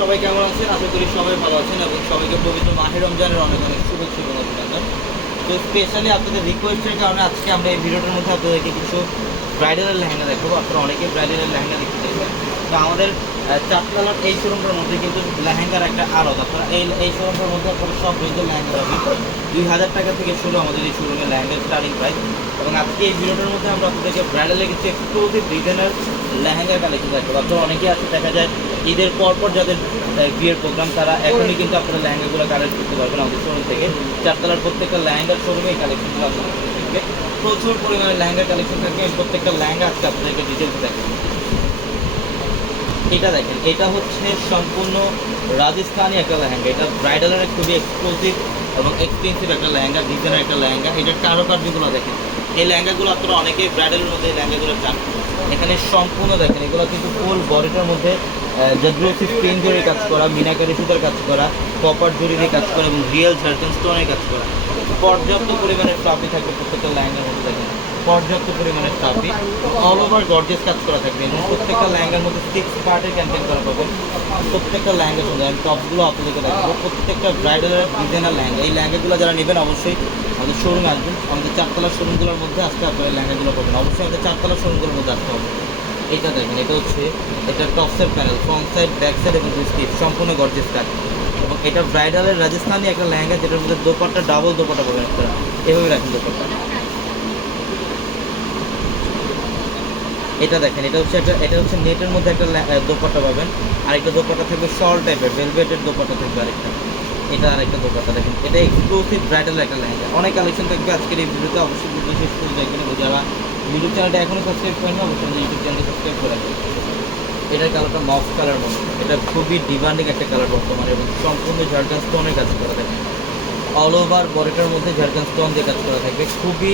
সবাই কেমন আছেন? আশা করি সবাই ভালো আছেন এবং সবাইকে পবিত্র মাহের রমজানের অনেক অনেক শুভেচ্ছা অভিনন্দন। তো স্পেশালি আপনাদের রিকোয়েস্টের কারণে আজকে আমরা এই ভিডিওটার মধ্যে আপনাদেরকে কিছু ব্রাইডালের লেহেঙ্গা দেখাবো। আপনারা অনেকেই ব্রাইডালের লেহেঙ্গা দেখতে চাইবেন। তো আমাদের চারতলার এই শোরুমটার মধ্যে কিন্তু লেহেঙ্গার একটা আড়ত। আপনারা এই এই শোরুমটার মধ্যে আপনারা সব রেঞ্জের লেহেঙ্গা পাবেন। দুই হাজার টাকা থেকে শুরু আমাদের এই শোরুমের লেহেঙ্গার স্টার্টিং প্রাইস এবং আজকে এই ভিডিওটার মধ্যে আমরা আপনাদেরকে ব্রাইডালের কিছু এক্সক্লুসিভ ডিজাইনের লেহেঙ্গা কালেকশন দেখাবো। আপনারা অনেকেই আছে, দেখা যায় ঈদের পর পর যাদের বিয়ের প্রোগ্রাম তারা এখনই কিন্তু আপনারা লেহেঙ্গাগুলো কালেক্ট করতে পারবেন আমাদের শোরুম থেকে। চারতলার প্রত্যেকটা লেহেঙ্গার শোরুমে কালেকশনগুলো আপনাদের প্রচুর পরিমাণে লেহেঙ্গার কালেকশন আমি প্রত্যেকটা লেহেঙ্গা আজকে আপনাদেরকে ডিটেলস দেখাবো। এটা দেখেন, এটা হচ্ছে সম্পূর্ণ রাজস্থানি একটা লেহেঙ্গা। এটা ব্রাইডালের খুবই এক্সক্লুসিভ এবং এক্সপেন্সিভ একটা লেহেঙ্গা ডিজাইনের একটা লেহেঙ্গা। এটার কারুকার্যগুলো দেখেন। এই লেহেঙ্গাগুলো আপনারা অনেকেই ব্রাইডালের মধ্যে এই লেহেঙ্গাগুলো চান। এখানে সম্পূর্ণ দেখেন, এগুলো কিন্তু ফুল বডিটার মধ্যে জেড্রোসিস পেন জরির কাজ করা, মিনাকারি সুতার কাজ করা কপার জরিরে কাজ করা এবং রিয়েল ঝাড়খান স্টোনের কাজ করা। পর্যাপ্ত পরিমাণে ফ্লাফি থাকবে প্রত্যেকটা লাইনের মধ্যে দেখেন। পর্যাপ্ত পরিমাণের ট্রাফি অল ওভার গর্জেস কাজ করা থাকবে। এবং প্রত্যেকটা লেহেঙ্গার মধ্যে সিক্স পার্টের ক্যান্টেন করা পাবেন প্রত্যেকটা লেহেঙ্গা সুন্দর। আমি টপগুলো আপনাদেরকে দেখাবো। প্রত্যেকটা ব্রাইডালের ডিজাইনার লেহেঙ্গা। এই ল্যাঙ্গাগুলো যারা নেবেন অবশ্যই আমাদের শোরুমে আসবেন। আমাদের চারতলা শোরুমগুলোর মধ্যে আসতে আপনারা এই লেহেঙ্গাগুলো পাবেন। অবশ্যই আমাদের চারতলা শোরুমগুলোর মধ্যে আসতে হবে। এটা দেখেন, এটা হচ্ছে, এটা টপসের panel front side back side এবং স্টিপ সম্পূর্ণ গর্জেস কাজ। এবং এটা ব্রাইডালের রাজস্থানি একটা লেহেঙ্গা, যেটার মধ্যে দোপাট্টা ডাবল দোপাট্টা পাবেন আপনারা। এভাবে রাখেন দোপাট্টা। এটা দেখেন, এটা হচ্ছে একটা এটা হচ্ছে নেটের মধ্যে একটা দোপাট্টা পাবেন। আরেকটা দোপাট্টা থাকবে শর্ট টাইপের ভেলভেটের দোপাট্টা থাকবে আরেকটা। এটা আরেকটা দোপাট্টা দেখেন। এটা এক্সক্লুসিভ ব্রাইডাল একটা লেহেঙ্গা। অনেক কালেকশন থাকবে আজকের এই ভিডিওতে। অবশ্যই ভিডিও শেষ করে দেখবেন যারা ইউটিউব চ্যানেলটা এখনও সাবস্ক্রাইব করেন অবশ্যই ইউটিউব চ্যানেলটা সাবস্ক্রাইব করে রাখবেন। এটার কালারটা মফ কালার মতো এটা খুবই ডিমান্ডিং একটা কালার বর্তমানে এবং সম্পূর্ণ ঝাড়খান স্টোনের কাজ করা থাকে। অল ওভার বডিটার মধ্যে ঝাড়খান স্টোন দিয়ে কাজ করা থাকবে। খুবই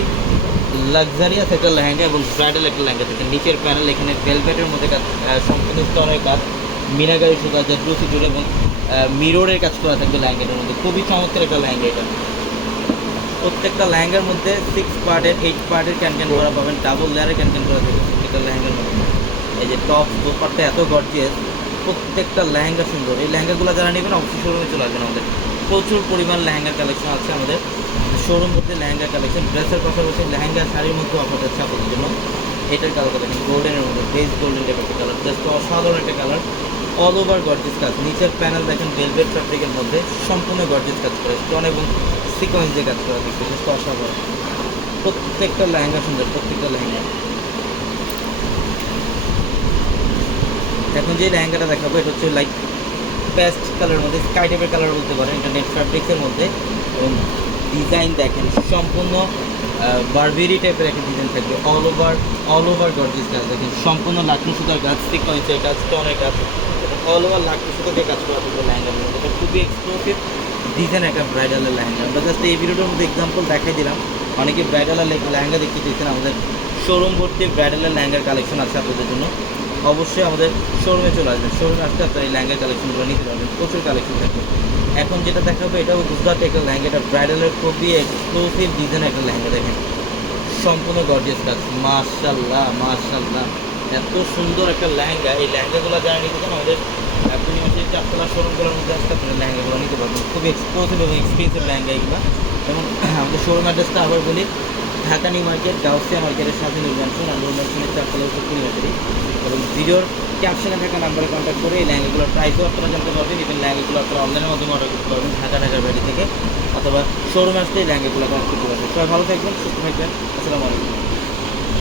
লাক্সারিয়াস একটা লেহেঙ্গা এবং ব্রাইডাল একটা লেহেঙ্গা। থাকে নিচের প্যানেল এখানে ভেলভেটের মধ্যে কাজ সম্পূর্ণ স্তরের কাজ মিনাগারি সুতা, জাদ্রুসি জুড়ে এবং মিররের কাজ করা থাকবে লেহেঙ্গাটার মধ্যে। খুবই চমৎকার একটা লেহেঙ্গা এটা। প্রত্যেকটা লেহেঙ্গার মধ্যে সিক্স পার্টের এইট পার্টের ক্যান ক্যান করা পাবেন ডাবল লেয়ারের ক্যান ক্যান করা থাকবে প্রত্যেকটা লেহেঙ্গার মধ্যে। এই যে টপ দোপারটা এত গর্জিয়াস প্রত্যেকটা লেহেঙ্গা সুন্দর। এই লেহেঙ্গাগুলো যারা নেবেন অবশ্যই শোরুমে চলে আসবেন আমাদের। প্রচুর পরিমাণ লেহেঙ্গার কালেকশন আছে আমাদের। শোরুম মধ্যে লেহেঙ্গা কালেকশন ড্রেসের পাশাপাশি লেহেঙ্গা, শাড়ির মধ্যে অফার আছে আপনাদের জন্য। এটার কালার দেখেন গোল্ডেনের মধ্যে বেস গোল্ডেন টাইপের একটা কালার জাস্ট অসাধারণ একটা কালার অল ওভার গর্জিস কাজ। নিচের প্যানেল দেখেন ভেলভেট ফ্যাব্রিকের মধ্যে সম্পূর্ণ গর্জেস কাজ করে স্টোন এবং সিকোয়েন্স দিয়ে কাজ করা দেখবে জাস্ট অসাধারণ। প্রত্যেকটা লেহেঙ্গা সুন্দর, প্রত্যেকটা লেহেঙ্গা। এখন যে লেহেঙ্গাটা দেখাবো, এটা হচ্ছে লাইট পেস্ট কালারের মধ্যে স্কাই টাইপের কালার বলতে পারেন এটা নেট ফ্যাব্রিক্সের মধ্যে। এবং ডিজাইন দেখেন, সম্পূর্ণ বারবেরি টাইপের একটা ডিজাইন থাকবে। All over all over gorgeous কাজ দেখেন। সম্পূর্ণ লাকড়ু সুতার কাজ সিকোয়েন্সের কাজ স্টোনের কাজ এবং অল ওভার লাকড়ু সুতো দিয়ে কাজ করা থাকবে লেহেঙ্গার মধ্যে এটা খুবই এক্সক্লুসিভ ডিজাইন একটা ব্রাইডালের লেহেঙ্গা আমরা জাস্ট এই ভিডিওটার মধ্যে এক্সাম্পল দেখাই দিলাম। অনেকে ব্রাইডালের লেহেঙ্গা দেখতে চেয়েছেন আমাদের শোরুম ভর্তি ব্রাইডালের লেহেঙ্গার কালেকশন আছে আপনাদের জন্য। অবশ্যই আমাদের শোরুমে চলে আসবেন। শোরুমে আসতে আপনার এই লেহেঙ্গার কালেকশনগুলো নিতে পারবেন, প্রচুর কালেকশন থাকবে। এখন যেটা দেখাবো এটাও গুজরাট একটা লেহেঙ্গা, এটা ব্রাইডালের খুবই এক্সক্লুসিভ ডিজাইন একটা লেহেঙ্গা দেখেন। সম্পূর্ণ গর্জিয়াস কাজ মার্শাল্লাহ মার্শাল্লাহ এত সুন্দর একটা লেহেঙ্গা, এই লেহেঙ্গাগুলো যারা নিতে চান, আমাদের আপনি মাসে চারতলা শোরুমগুলোর মধ্যে আসতে আপনার লেহেঙ্গাগুলো নিতে পারবেন। খুবই এক্সক্লুসিভ এবং এক্সপেন্সিভ লেহেঙ্গা এগুলো। এবং আমাদের শোরুম অ্যাড্রেসটা আবার বলি, ঢাকা নিউ মার্কেট, গাউসিয়া মার্কেটের সাথে নির্মাণ আর মার্কেটের চারতলা কুড়িমাশারি এবং ভিডিওর ক্যাপশনে থাকা নাম্বারে কন্ট্যাক্ট করে এই ল্যাঙ্গুগুলোর প্রাইসও আপনারা জানতে পারবেন। ইভেন ল্যাঙ্গুগুলো আপনারা অনলাইনের মাধ্যমে অর্ডার করতে পারবেন ঢাকা ঢাকার বাড়ি থেকে অথবা শোরুম আসতে এই ল্যাঙ্গুগুলো অর্ডার করতে পারবেন। সবাই ভালো থাকবেন, সুস্থ থাকবেন। আসসালামু আলাইকুম।